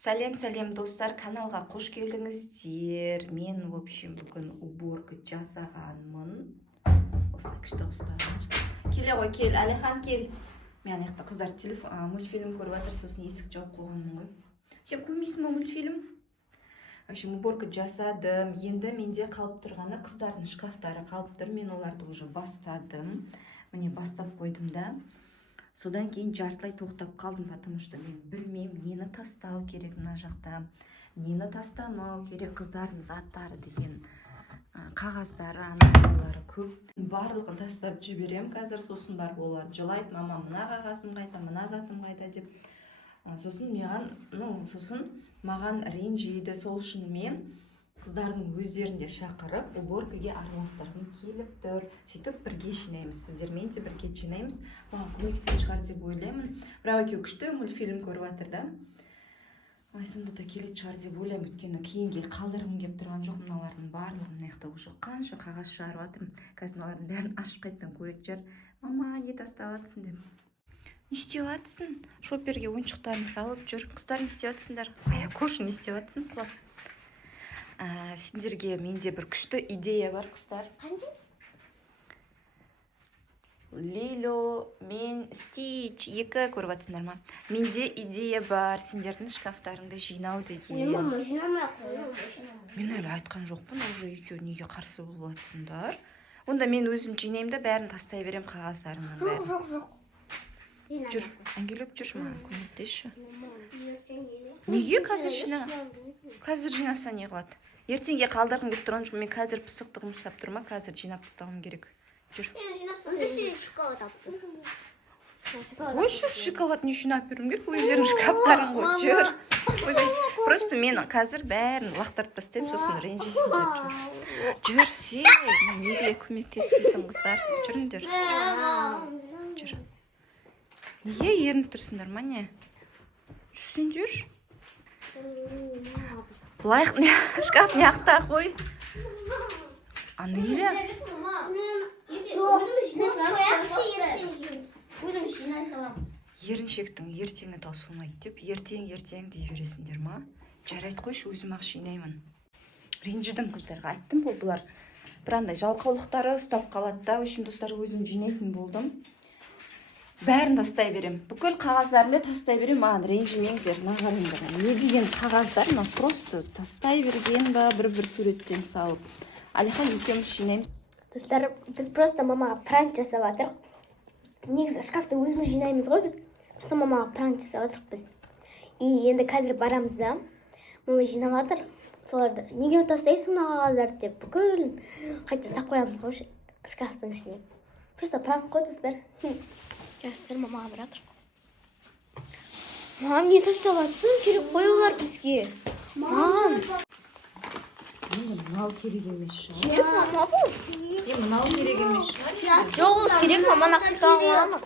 Сәлем достар, каналға қош келдіңіздер. Мен, в общем, бүгін уборка жасағанмын. Осылай күшті ұстағанмын. Келе ғой, кел, Әлихан кел. Мен аяқта қыздар мультфильм көріп жатыр, сосын есік жауып қойғанмын ғой. Сен көрмейсің ба мультфильм? В общем, уборка жасадым. Енді менде қалып тұрғаны қыздардың шкафтары қалып тұр. Мен оларды уже бастадым. Міне бастап қойдым да. Содан кейін жартылай тоқтап қалдым, потому что мен білмеймін, нені тастау керек мына жақта, нені тастамау керек, қыздардың заттары деген қағаздары, аналары көп. Барлығын тастап жіберем қазір, сосын барып олар жылайды, мама мына қағазым қайда, мына затым қайда деп. Сосын маған ренжиді, сол үшін мен қыздардың өздерінде шақырып, уборкаға араластырғым келіп тұр. Сөйтіп бірге жинаймыз, сіздермен де бірге жинаймыз. Маған көмектесетін шығар деп ойлаймын. Бірақ екеуі күшті мультфильм көріп жатыр да. Сонда да келетін шығар деп ойлаймын, өйткені кейінге қалдырғым келіп тұрған жоқ. Мыналардың барлығын мына жақта уже қанша қағаз шығарып жатырмын. Қазір мыналардың бәрін ашып қайтадан көретін шығар. Мама, не тастап жатсың деп. Не істеп жатсың? Шоперге ойыншықтарын салып жүр. Қыздар не істеп жатсыңдар? Кош, не істеп жатсың? Құлап. Сендерге менде бір күшті идея бар, қыздар. Лило мен Стич екі көріп жатсыңдар ма? Менде идея бар, сендердің шкафтарыңды жинау деген. Мама, жинамай қойып. Мен әлі айтқан жоқпын, уже екеуі неге қарсы болып жатсыңдар. Онда мен өзім жинаймын да бәрін тастай берем, қағаздарымның бәрін. Жоқ. Жүр, әңгелеп жүрші, маған көмектесші. Неге қазір жина? Қазір жинаса не қылады? Ертеңге қалдырғым келіп тұрған жоқ, мен қазір пысықтығым ұстап тұрма, қазір жинап тастауым керек. Жүр. Қойшы, шоколад не жинап беруім керек, өздерің шкафтарың ғой, жүр. Просто мен қазір бәрін лақтырып тастап, сосын ренжисіңдер. Жүр, сен неге көмектеспейтін қыздар? Жүріңдер. Жүр. Неге ерініп тұрсыңдар ма не? Жүрсіңдер? Лайық шкаф не ақта қой. Анеля? Еріншектің ертеңі таусылмайды деп, ертең дей бересіңдер ма? Жарайды қойшы, өзім ақ жинаймын. Ренжідім қыздарға, айттым бұл бұлар. Бірандай жалқаулықтары ұстап қалады да, үшін достар өзім жинайтын болдым. Бәрін тастай берем. Бүкіл қағаздарымды тастай берем, маған ренжімеңіздер, нағарыңдар. Не деген қағаздар, просто тастай берген ба, бір суреттен салып. Әлихан екеуміз жинаймыз. Достар, біз просто мамаға пранк жасап жатырық. Негізі шкафты өзіміз жинаймыз ғой біз. Просто мамаға пранк жасап жатырық біз. И енді қазір барамыз да. Мама жинап жатыр. Соларды неге тастайсың мына қағаздарды деп бүкіл қайта сап қоямыз ғой шкафтың ішіне. Просто пранк қой достар. Қазір мамаға баратыр. Мам, не тастап жатсың? Керек қой олар бізге. Мам. Мынау керек емес шығар. Керек мама бұл? Мынау керек емес шығар. Жоқ, ол керек маманы құтқан ғаламы.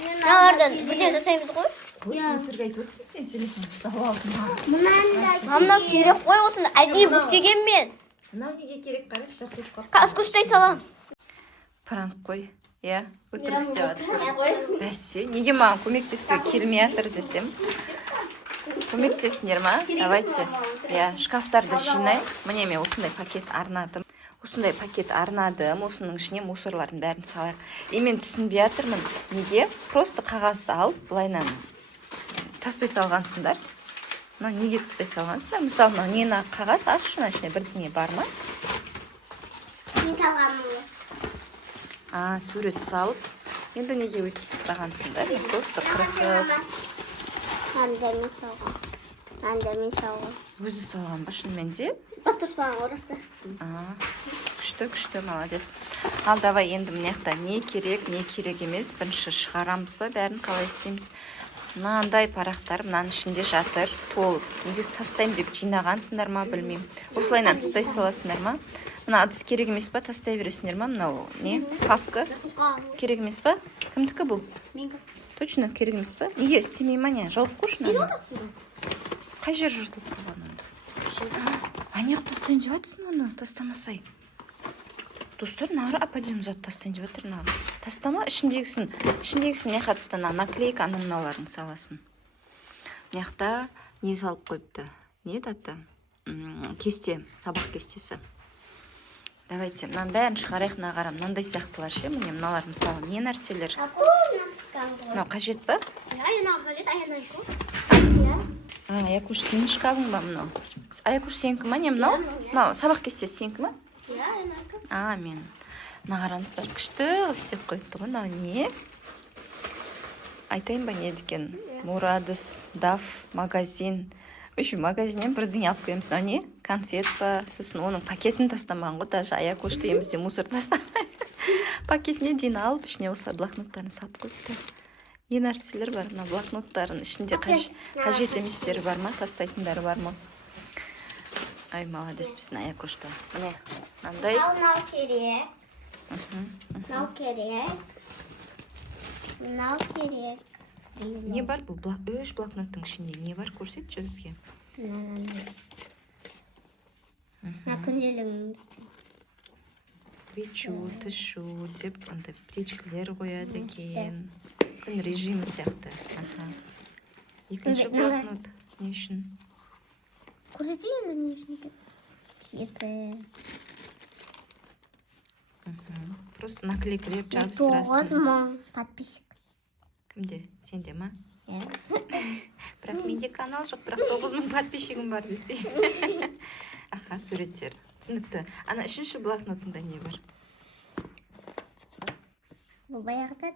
Мыналардан бірден жасаймыз ғой. Өтірік айтып отырсың, сен телефон ұстап алдың. Мамна керек қой осыны әдейі бүктеген мен. Мынау неге керек қарашы, жақып қап. Қасқы ұстай салам. Пранк қой. Иә, өтірік істеп жатсың. Бәсе, неге маған көмектесуге келмей жатыр десем? Көмектесіңдер ма? Давайте. Иә, шкафтарды жинайық. Міне мен осындай пакет арнадым. Осының ішіне мусорлардың бәрін салайық. И мен түсінбей жатырмын. Неге? Просто қағазды алып, былайнан тастай салғансыңдар. Неге тастай салғансыңдар? Мысалы, нені қағаз ашшына ішіне бірдеңе бар ма? Мен салғаным. Сурет салып, енді неге өтіп тастағансыңдар? Просто қырқып. Мен салған. Өзі салған ба шынымен де? Бастап салған ғой рассказкасын. Күшті, молодец. Ал давай енді мына жақта не керек емес, бірінші шығарамыз ба, бәрін қалай істейміз. Мынандай парақтар мынаның ішінде жатыр, толып. Негізі тастаймын деп жинағансыңдар ма, білмеймін. Осылайнан тастай саласыңдар ма? Мына ыдыс керек емес па, тастай бересіңдер ма? Мынау не? Папка? Керек емес па? Кімдікі бұл? Менгі. Точно керек емес па? Неге істемей ма не? Жауып көрші? Қай жер жыртылып қалған онда? Неғып тастайын деп жатсың оны? Тастамасай. Достар, нағыр ападем зат тастайын деп жатыр нағыз. Тастама, ішіндегісін не қатысты наклейка мыналардың саласын. Мына жақта не салып қойыпты? Не аты? Кесте, сабақ кестесі. Давайте, мынаны бәрін шығарайық, мына қарам. Мынандай сияқтылар ше, міне мыналар мысалы не нәрселер? Мынау қажет па? Аякуш, сенің шкафың ба мынау? Аякуш сенікі ма не мынау? Мынау сабақ кестесі сенікі ма? Мен. Мына қараңыздар, күшті істеп қойыпты ғой, мынау не? Айтайын ба не екен? Мурадыс, Даф, магазин. Үші магазиннен бірдеңе алып қоямыз. Мынау не? Конфет па? Сосын оның пакетін тастамаған ғой, даже Аякуш деймізде мусор тастамайды. Пакетіне дейін алып, ішіне осылай блокноттарын салып қойыпты. Не нәрселер бар? Мына блокноттардың ішінде қажет еместері бар ма? Тастайтындары бар ма? Ай, молодец біздің Аякушта. Міне, мынандай. Мынау керек. Мынау керек. Мынау керек. Не бар бұл? Үш блокноттың ішінде не бар? Көрсетші бізге. Мына күнделігімізде. Печу, тышу деп, андай птичкілер қояды екен. Күн режимі сияқты. Екінші блокнот. Не үшін? Көрсетейін не үшін? Екі. Просто наклейкілер жабыстырасың. 9000 подписчик. Кімде? Сенде ма? Бірақ менде канал жоқ, бірақ 9000 подписчигім бар десе. Суреттер. Түсінікті. Ана үшінші блокнотында не бар? Бұл баяғыда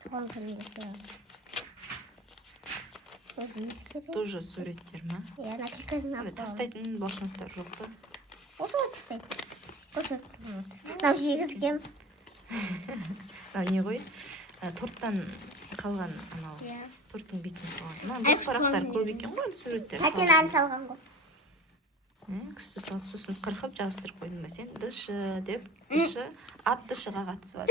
туған күнімдесі. Тоже суреттер ма? Наклейкасын алып. Тастайтын блокноттар жоқ па? Осы тастайды. Мынау жегізгем. Мынау не ғой? Торттан қалған анау. Торттың бетіне қалған. Мына бұл парақтар көп екен ғой, суреттер. Катенаны салған ғой. Күшті салып, сосын қырқып жабыстырып қойдың ба сен? Дышы деп, дышы, ат дышыға қатысы бар.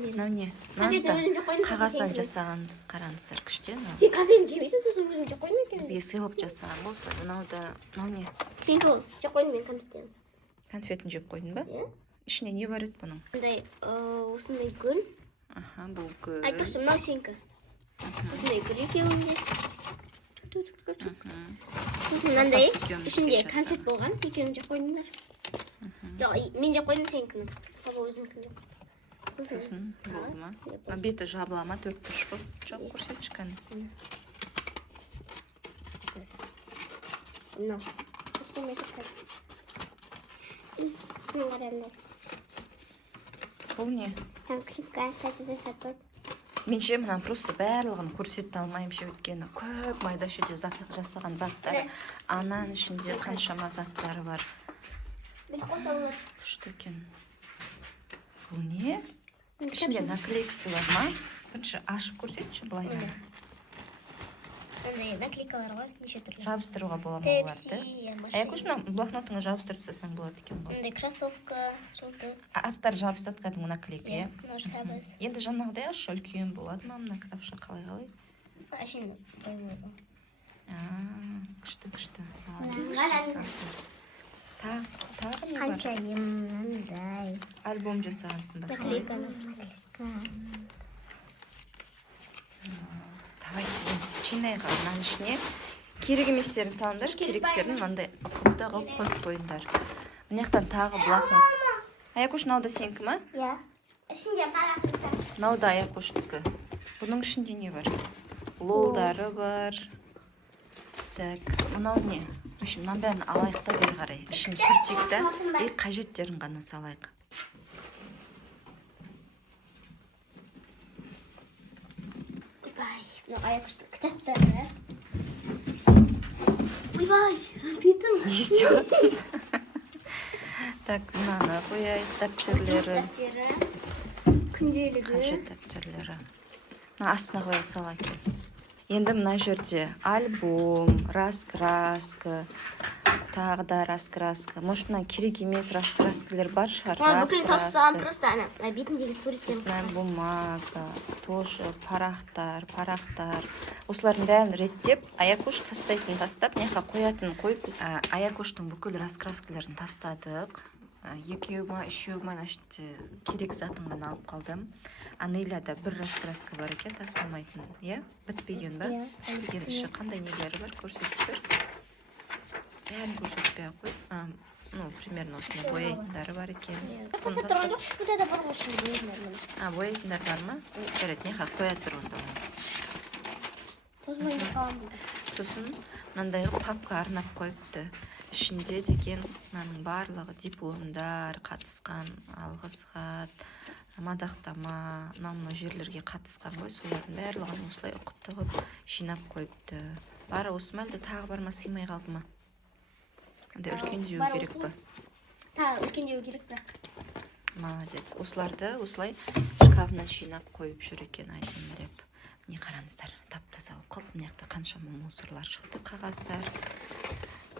Мынау не? Қағаздан жасаған қараңыздар күште. Сен кафені жемейсің, сосын өзім жеп қойдың екен. Бізге сыйлық жасаған осы. Мынау не? Сен ол жеп қойдың мен конфеттен. Конфетін жеп қойдың ба? Ішіне не бар еді бұның? Осындай гүл. Бұл гүл. Айтпақшы, мынау сенікі. Осындай гүл екеуінде. Сосын мынандай ішінде конфет болған, екеуін жеп қойдыңдар. Жоқ, мен жеп қойдым сенікінің. Баба өзінікін жеп қойды. Сосын болды ма? Беті жабыла ма, төрт бұрыш қой? Жоқ, көрсетші кәні. Мынау. Сосын мен көрсетші. Мен қараймын. Бұл не? Там клипка сәтізі сатып. Менше мұнан просто барлығын көрсетті алмайым ше өткені. Көп майда шөде жасаған заттары. Анан ішінде қаншама заттары бар. Біз қосалар. Күшті екен. Бұл не? Ішінде наклейкасы бар ма? Бірінші ашып көрсетші былай ма? Наклейкалар ғой, неше түрлі. Жабыстыруға бола ма оларды? Аякуш блокнотыңа жабыстырып тастасаң болады екен ғой. Мындай кроссовка, жұлдыз. Аттар жабыстырады кәдімгі наклейка, Мынау сәбіз. Енді жаңағыдай ашшы үлкен болады ма мына кітапша қалай? Әшейін қоймайды. Күшті. Тағы не бар? Қанша емандай. Альбом жасағансың ба? Наклейканы. Давайте чинайға мынаның ішіне керек еместерін салыңдар, керектерін мынандай ұқыпты қылып қойып қойыңдар. Мына жақтан тағы блокнот. Аякуш, мынау да сенікі ма? Иә. Ішінде парақтар. Мынау да Аякуштікі. Бұның ішінде не бар? Лолдары бар. Так, мынау не? Мынау бәрін алайық та бері қарай. Ішін сүртейік та, қажеттерін ғана салайық. Аякушты кітаптары. Ойбай, бетім. Не істеуатсың? Так, мынаны қояйық, дәптерлері. Күнделігі. Қажет дәптерлері. Астына қоя салайық. Енді мына жерде альбом, раскраска, тағы да раскраска. Может, мына керек емес раскраскалар бар шығар? Бүкіл тастаған просто бетіндегі суреттер. Бумага, тоже парақтар. Осылардың бәрін реттеп, Аякуш тастайтын тастап, неға қоятын қойып, біз Аякуштың бүкіл раскраскаларын тастадық. екеу ма үшеу ма керек затыңнан алып қалдым. Анеляда бір раскраска бар екен, тастамайтын, иә? Бітпеген ба? Бітпеген іші қандай нелері бар, көрсетіп бер. Бәрін көрсетпей ақ қой. Примерно осындай бояйтындары бар екен. Көрсетіп тұрған жоқ, бұнда да бар ғой шын. Бояйтындар бар ма? Жарайды, неға қоя тұр онда. Тозылайын қалам болды. Сосын мынандайғы папка арнап қойыпты. Ішінде деген мынаның барлығы дипломдар, қатысқан алғыс хат, мадақтама, мына жерлерге қатысқан ғой, солардың барлығын осылай ұқып тығып жинап қойыпты. Бары осы ма, әлде тағы бар ма, сыймай қалды ма? Андай үлкен жеу керек па? Тағы үлкен жеу керек бірақ. Молодец. Осыларды осылай шкафынан жинап қойып жүр екен әдемілеп. Міне қараңыздар, тап-таза қылып, мына жақта қаншама мусорлар шықты, қағаздар.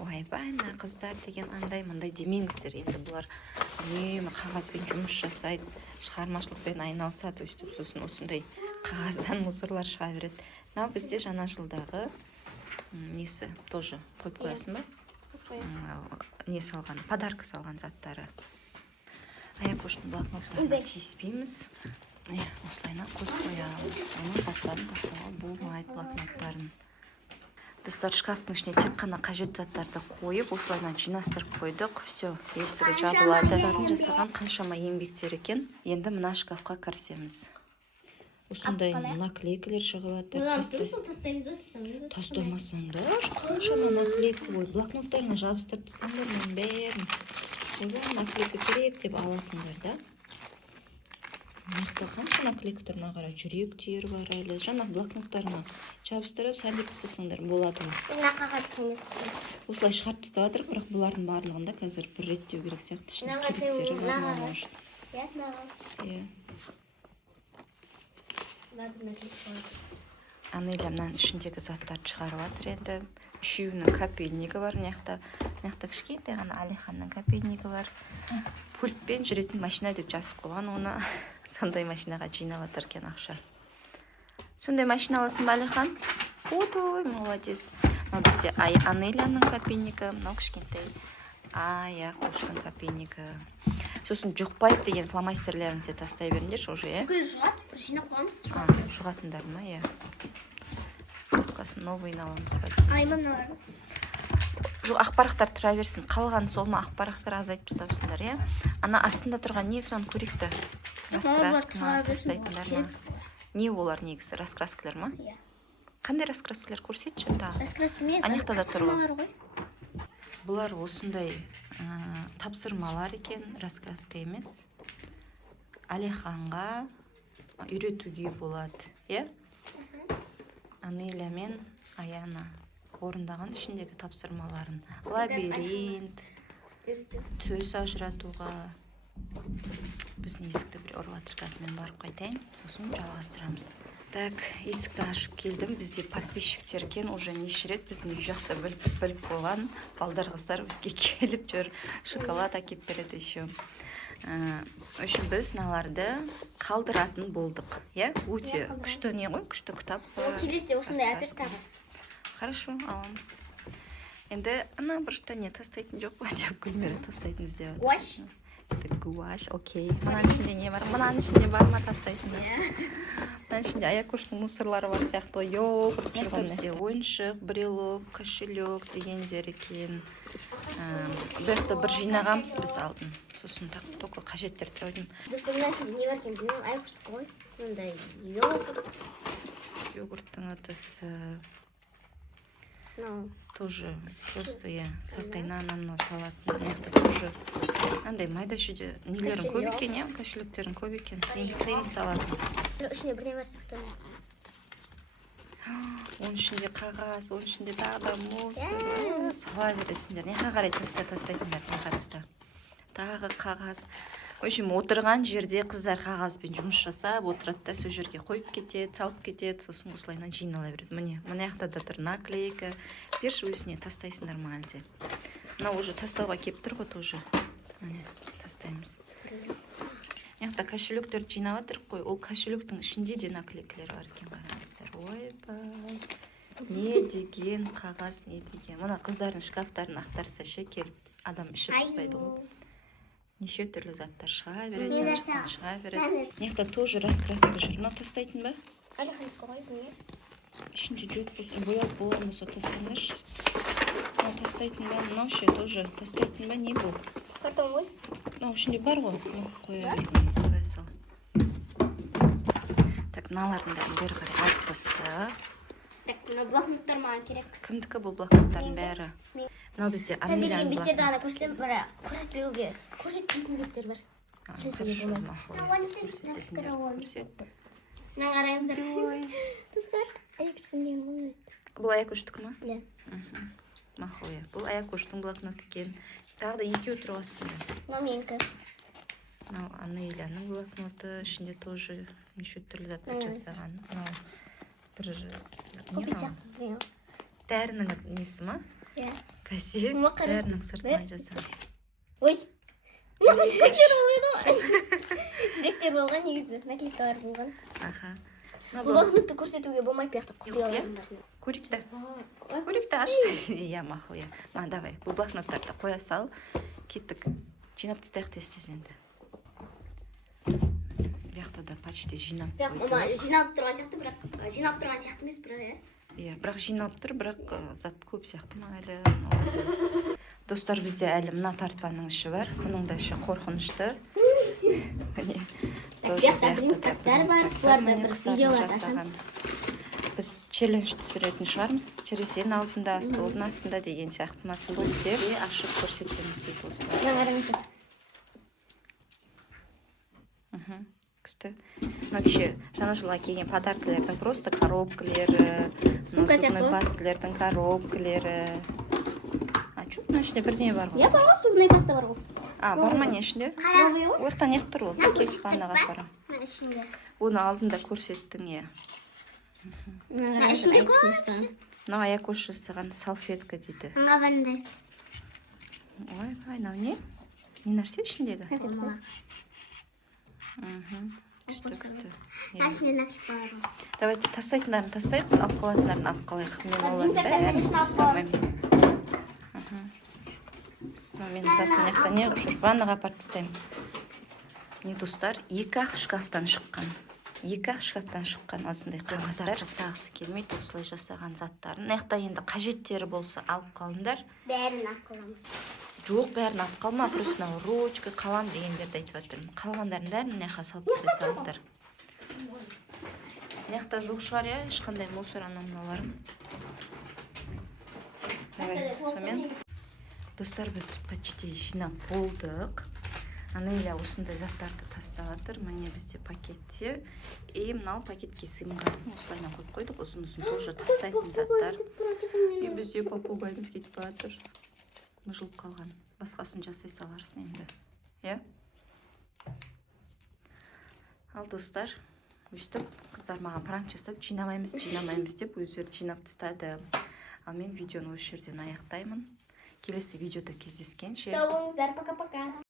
Ойбай, мына қыздар деген андай-мындай демеңіздер. Енді бұлар үнемі қағазбен жұмыс жасайды, шығармашылықпен айналысады, өстіп сосын осындай қағаздан мусорлар шыға береді. Мынау бізде жаңа жылдағы несі тоже қойып қоясың ба? Не салған, подарка салған заттары. Аякоштың блокноттарына тиіспейміз. Осылайына қойып қоямыз. Оның заттарын тастауға болмайды, блокноттарын. Достар, шкафтың ішіне тек қана қажет заттарды қойып, осылайынан жинастырып қойдық. Все, есігі жабылады. Затын жасаған қаншама еңбектер екен. Енді мына шкафқа кірісеміз. Осындай наклейкалер шығыватыр. Тастамасаңдар, қаншама наклейка ой, блокноттарыңа жабыстырып тастаңдар мен бәрін. Ойбай, наклейка керек деп аласыңдар да. Мықты қанша наклейка тұр, мына қара жүректер бар әлі. Жаңа блокноттарына жабыстырып, сәндеп тастасаңдар болады ғой. Мына қағаз сәндеп. Осылай шығарып тастадық, бірақ бұлардың барлығында қазір бір реттеу керек сияқты. Керектері бар ма, может. Иә. Анеля мынаның ішіндегі заттарды шығарып жатыр енді. Үшеуінің капельнигі бар мына жақта кішкентай ғана Алиханның капельнигі бар. Пультпен жүретін машина деп жазып қойған оны. Сондай машинаға жинап жатыр екен ақша. Сондай машина аласың ба, Алихан? Ой, молодец. Мынау бізде Анеляның капельнигі, мынау кішкентай Аякоштың капельнигі. Сосын жұқпайды деген фломастерлерін де тастай беріңдерші уже, е? Бүкіл жұғат, бір жинап қоямыз. Жұғатындар ма, е? Басқасын новыйын аламыз ба? Айманаларын. Жоқ, ақпарақтар тұра берсін. Қалған сол ма ақпарақтар азайтып тастапсыңдар, е? Ана астында тұрған не соны көректі? Раскраска ма, тастайтындар ма? Не олар негізі? Раскраскалар ма? Қандай раскраскалар көрсетші? Раскраска емес, тапсырмалар ғой. Бұлар осындай тапсырмалар екен, раскраска емес. Алиханға үйретуге болады, е? Анеля мен Аяна орындаған ішіндегі тапсырмаларын. Лабиринт, төс ажыратуға. Біздің есікті бір орлатыркасымен барып қайтайын, сосын жалғастырамыз. Так, есікті ашып келдім. Бізде подписчиктер екен, уже неше рет біздің үй жақта біліп қойған. Балдар қыздар бізге келіп жүр, шоколад әкеп береді еще. Үшін біз наларды қалдыратын болдық. Өте күшті не ғой, күшті кітап. Келесте осындай әпеш тағы. Хорошо, аламыз. Енді ана бір штане тастайтын жоқ па деп Гүлмира тастайтын іздеп. Гуаш? Гуаш, окей. Мұнаның ішінде не бар? Мұнаның ішінде бар ма тастайтын? Мұнаның ішінде Аякоштың мусорлары бар сияқты. Йоқ, бізде ойыншық, брелок, кошелек дегендер екен. Бұяқта бір жинағамыз біз алдын. Сосын только қажеттер тұрайдым. Достар, мұнаның ішінде не бар екен білмеймін, Аякоштық қой. Мұндай йогурт. Йогурттың атысы. Тоже просто сақина, ананы салатын. Мықты тоже. Андай майда шүйде нелерін көп екен, кошелектерін көп екен. Тиын салатын. Ішіне бірден бар сақтан. Оның ішінде қағаз, оның ішінде тағы да мусор. Сала бересіңдер. Неға қарай тастайтындар, не қатысты. Тағы қағаз. В общем, отырған жерде қыздар қағазбен жұмыс жасап, отырады да сол жерге қойып кетеді, салып кетеді, сосын осылайынан жинала береді. Міне жақта да тұр наклейка. Берші өзіне тастайсыңдар ма әлде? Мына уже тастауға кеп тұр ғой тоже. Міне, тастаймыз. Яқта кошелектерді жинап жатыр қой. Ол кошелектің ішінде де наклейкалер бар екен, қараңыздар. Ойбай. Не деген қағаз, не деген. Мына қыздардың шкафтарын ақтарса ше келіп, адам іші түспайды ғой. неше түрлі заттар шыға Мен береді, де жан жақтан саған. шыға Мен береді. де. Мына жақта тоже раскраска жүр. Мынау тастайтын ба? Алиханға қой, не? Ішінде жоқ болсын, бояу болған болса тастаңдаршы. Мынау тастайтын ба? Мынау ше тоже тастайтын ба? Не бұл? Картон ғой. Мынау ішінде бар ғой. Қоя бермей, қоя сал. Так, мыналардың бәрін бері қарай алып таста. Так, мына блокноттар маған керек. Кімдікі бұл блокноттардың бәрі? Мен. Мынау бізде Сен берген Амелияның беттерді ғана блокноты. көрсетсем, бірақ көрсетпеуге. Көрсетпейтін беттер бар. Көрсетпеуге болмайды. Мына қараңыздар. Достар, аяқ-үстіңнен болмайды. Бұл Аякөштікі ма? Иә. Мақұл, бұл Аякөштің блокноты екен. Тағы да екеу тұр астында. Мынау менікі. Мынау Анелияның блокноты, ішінде тоже неше түрлі заттар жасаған. Мынау бір Копия сияқты дүние. дәрінің несі ма? Иә. Кәсек Мына қара. дәрінің сыртынан жасаған. Ой. Мына жүректер болған ғой. Жүректер болған негізі. Наклейкалар болған. Аха. Блокнотты көрсетуге болмайды бұяқты құпиялар. Көрейік та. Көрейік та ашса. Иә, мақұл, иә. Давай, бұл блокноттарды қоя сал. Кеттік. Жинап тастайық тез енді. Бұяқта да почти жинап Бірақ мама жиналып тұрған сияқты, бірақ жиналып тұрған сияқты емес, бірақ иә. Иә, бірақ жиналып тұр, бірақ зат көп сияқты ма әлі. Достар, бізде әлі мына тартпаның іші бар. Мұның да іші қорқынышты. Бұяқта бір кітаптар бар, бұларда бір видеолар жасаған. ашамыз. Біз челлендж түсіретін шығармыз. Терезенің алдында, столдың астында деген сияқты ма сол істеп ашып көрсетеміз дейді осылай. Мына қараңыздар. Күшті. Вообще, жаңа жылға келген подаркалардың просто коробкалері, Сумка сияқты. пасталердің коробкалері. Чу, мына ішінде бірдеңе бар ғой. Я бар ғой, субный паста бар ғой. Бар ма не ішінде? Новый ғой. Орта неғып тұр ол? Пакет спаннаға бара. Мына ішінде. Оны алдында көрсеттің, иә. Мына ішінде көп. Мынау Аякөш жасаған салфетка дейді. Мына бандай. Ой, мынау не? Не нәрсе ішіндегі? Күшті. Ашында наклейка бар ғой. Давайте тастайтындарын тастайық, алып қалатындарын алып қалайық. Мен олардың бәрін Мен ұстамаймын. Мен затын мына не қылып жүр, ваннаға апарып тастаймын. Міне достар, екі-ақ шкафтан шыққан осындай қағаздар жасағысы келмейді, осылай жасаған заттарын. Мына жақта енді қажеттері болса алып қалыңдар. Бәрін алып қаламыз. Жоқ, бәрін алып қалма, просто мынау ручка, қалам дегендерді айтып жатырмын. Қалғандардың бәрін мына жаққа салып тастай салыңдар. Мына жақта жоқ шығар, иә, ешқандай мусор анау мыналарым. Сонымен достар, біз почти жинап болдық. Анелия осындай заттарды тастап жатыр. Міне бізде пакетте. И мынау пакетке сыймағасын осылайынан қойып қойдық. Ұзын-ұзын тоже тастайтын заттар. И бізде попугайымыз кетіп жатыр. Мұжылып қалған. Басқасын жасай саларсың енді. Иә? Ал достар, өстіп қыздар маған пранк жасап, жинамаймыз деп өздері жинап тастады. Ал мен видеоны осы жерден аяқтаймын. Келесі видеода кездескенше. Сау болыңыздар, пока-пока.